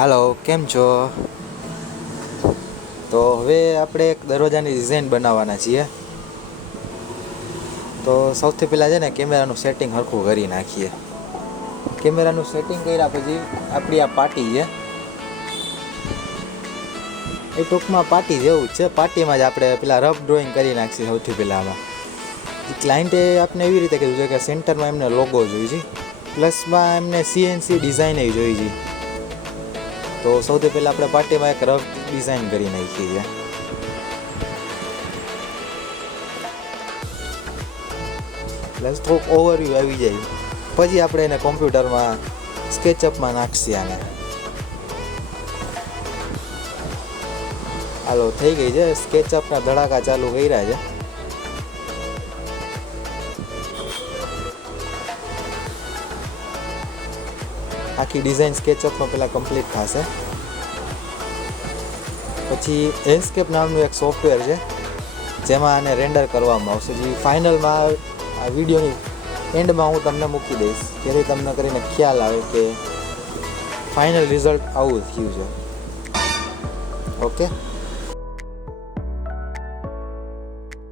હાલો, કેમ છો? તો હવે આપણે એક દરવાજાની ડિઝાઇન બનાવવાના છીએ. તો સૌથી પહેલાં છે ને કેમેરાનું સેટિંગ સરખું કરી નાખીએ. કેમેરાનું સેટિંગ કર્યા પછી આપણી આ પાટી છે એ ટૂંકમાં પાટી જેવું જ છે. પાટીમાં જ આપણે પેલા રફ ડ્રોઈંગ કરી નાખીએ સૌથી પહેલાં. આમાં ક્લાયન્ટે આપણે એવી રીતે કીધું છે કે સેન્ટરમાં એમને લોગો જોઈએ છે, પ્લસમાં એમને CNC ડિઝાઇન જોઈ છે. તો સૌથી પહેલાં આપણે પાટીમાં એક રફ ડિઝાઇન કરી નાખીએ છીએ. પ્લસ થોડુંક ઓવરવ્યૂ આવી જાય પછી આપણે એને કોમ્પ્યુટરમાં સ્કેચઅપમાં નાખીએ. આને હાલો, થઈ ગઈ છે. સ્કેચઅપના ધડાકા ચાલુ કર્યા છે. આખી ડિઝાઇન સ્કેચઅપમાં પહેલાં કમ્પ્લીટ થશે. પછી એન્સ્કેપ નામનું એક સોફ્ટવેર છે જેમાં આને રેન્ડર કરવામાં આવશે. જે ફાઇનલમાં આ વિડીયોની એન્ડમાં હું તમને મૂકી દઈશ, જેથી તમને કરીને ખ્યાલ આવે કે ફાઇનલ રિઝલ્ટ આવું થયું છે. ઓકે.